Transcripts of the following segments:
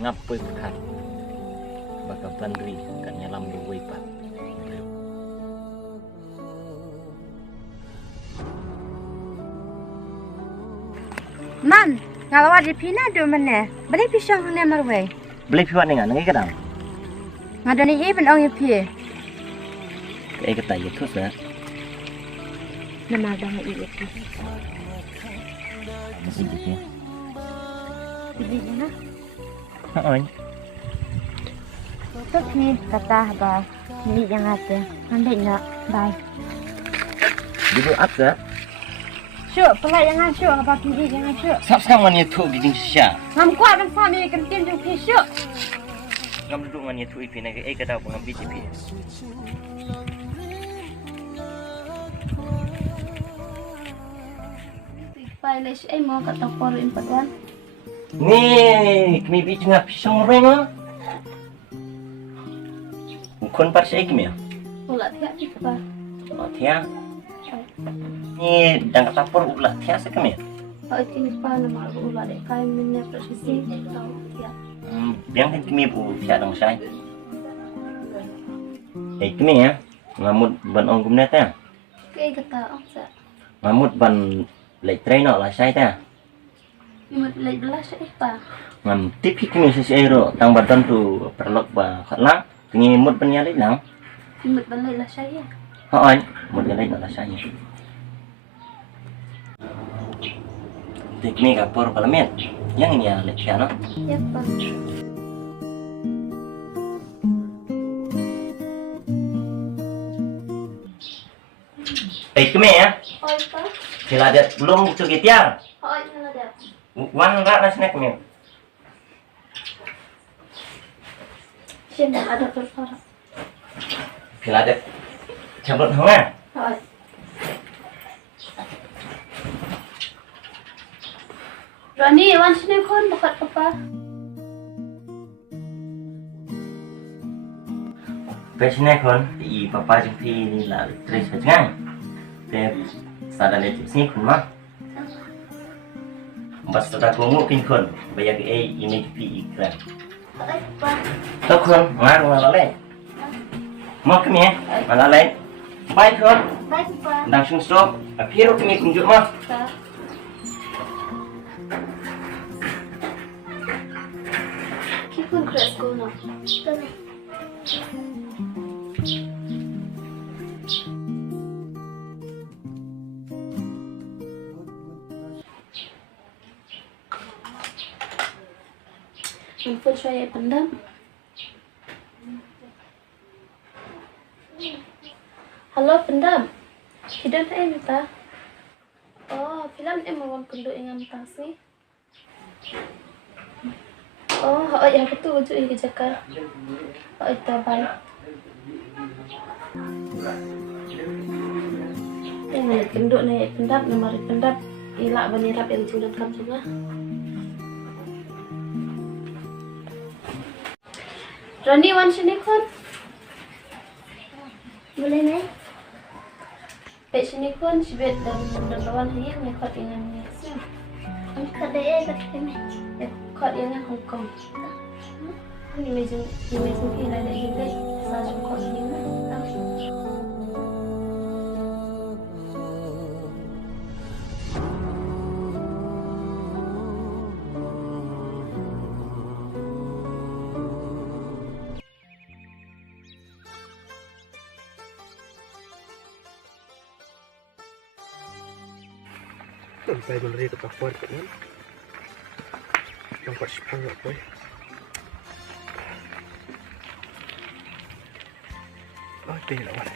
ngapoy kat baka bandri kan nyalam luway pa. Man, ngalawa di pina do mana? Beli pisang ne marwe. Beli piwat ni ngan ngai kadang. Ngadani even ong ye Kai kata ye tu sa. Nama bang ye pi. Mesti gitu. Beli na. Oi. Tok ni kata ba. Ni yang ate. Andai nak. Bye. Dulu up sa. Syuk, pelak jangan syuk. Apa kiri jangan syuk. Sap sang man ye tu gijing sya. Ngam kuat dan sami kentin tu pi syuk. Ngam duduk man ye tu ipi nak ai kata ngam bi ipi. Pailesh ai mau kata porin paduan. Ni, kami bi tengah pisang renga. Kon par sai kimi. Ulat tiap ni apa? Oh thia. Ni dang kata por ulah thia sa kami. Hai kini pa nama ulat dek kai minne prosesi tahu tiap. Biang kan kami bu thia dang sai. Kami ya. Ngamut ban ong kumne ta. Kai kata ong sa. Ngamut ban lek train lah sai ta. Imut lek belas apa? Ngam tipi kami sesero tang badan tu perlok ba khatlang. Kini mut penyalai lang. Imut balai lah saya. Haan, mut galai nak rasanya. Teknik kapur parlimen. Yang ini ya leksia no. Ya pa. Kami ya. Oi pa. Sila ada belum tu gitiar. Oi nala dah. Wan rak nasne kami. Siapa ada perkara? Sila ada cabut hanga. Oi. Rani, wan sini kon bakat apa? Pesne kon i papa jeng pi ni la tres sajang. Te sada le sini kon ma. Bas tada kongu kin kon bayar ke image pi iklan. Oi pa. Tao kon ngar ngala le. Mak kami ya. Ngala le. Bye kon. Baik pa. Langsung stop. Akhirnya kami kunjuk mah. Ta. Kipun keras kono. Tadi. Ampun saya pendam. Halo pendam. Hidan em ta. Oh, filan em mau penduk ingam tasi. Oh, ya betul wujud ke Jakar. Oh, itu baik. Yang penduk ni pendap nomor pendap ilak banirap yang sudah kam juga. Rani wan sini kon. Boleh ni? Pek sini kon sibet dan lawan ni ni kot dengan ni. Angkat dia kat sini. Kot yang Hong Kong. Ni meja ni ada juga satu kot ni. Sampai menerik ke pakuan kat mana? Nampak sepang tak boy. Oh, dia lawan.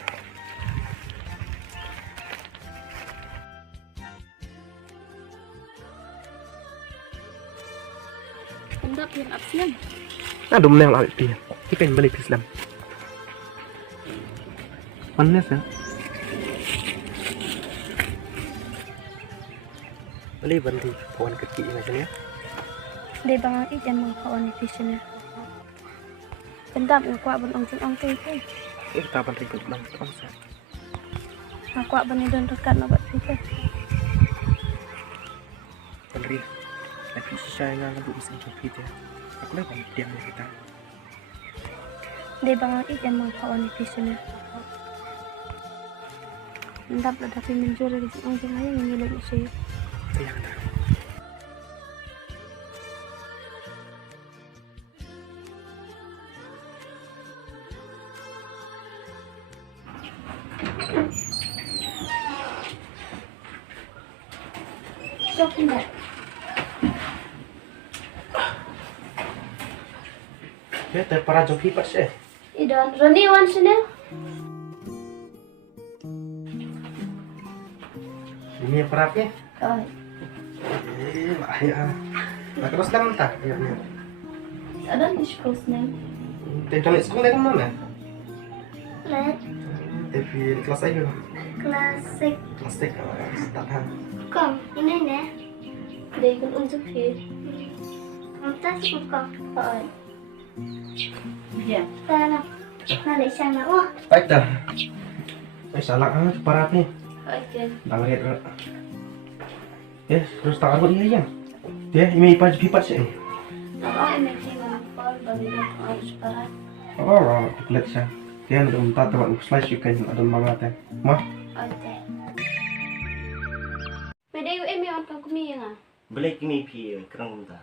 Pendap yang absen. Aduh, menang lawat dia. Dia pengen balik Islam. Mana sah? Balik bantu kawan kecil macam ni. Dia bang i jam kawan di sini. Pendap yang kuat ben ong tu. Tak bantu ikut bang bangsa. Aku kuat ben don dekat nak buat tu. Beri. Lagi saya nak lagu mesin jepit ya. Aku lihat kan diam di kita. Di bangun itu yang mengkawan di sini. Entah tapi mencuri di sini aja mengilik sih. Iya kata. Stop enggak? Ya, para joki pas Idon, Roni wan sini. Ini yang perapnya. Oh, Lah ya. Nah, terus kan entah. Ya. ada di sekolah sini. Tinggal di sekolah kan mana? Let Tapi di kelas aja. klasik. Kelas TK. Tahan. Kom, ini nih. Dia ikut unjuk sih. Kita suka. Oh. Ya. Sana. Nanti sana. Wah. Baik dah. Salah perapnya. Oke. Bang lihat. Ya, terus tangan kok dia ya. Dia ini pas pipat sih. Oh, ini sih ngampol bagi dia harus parat. Oh, aku lihat sih. Dia ada minta teman slice chicken ada banget ya. Mah, Oke. Pwede yung emi on kang kumiya nga. Balik kimi pi kerang kumta.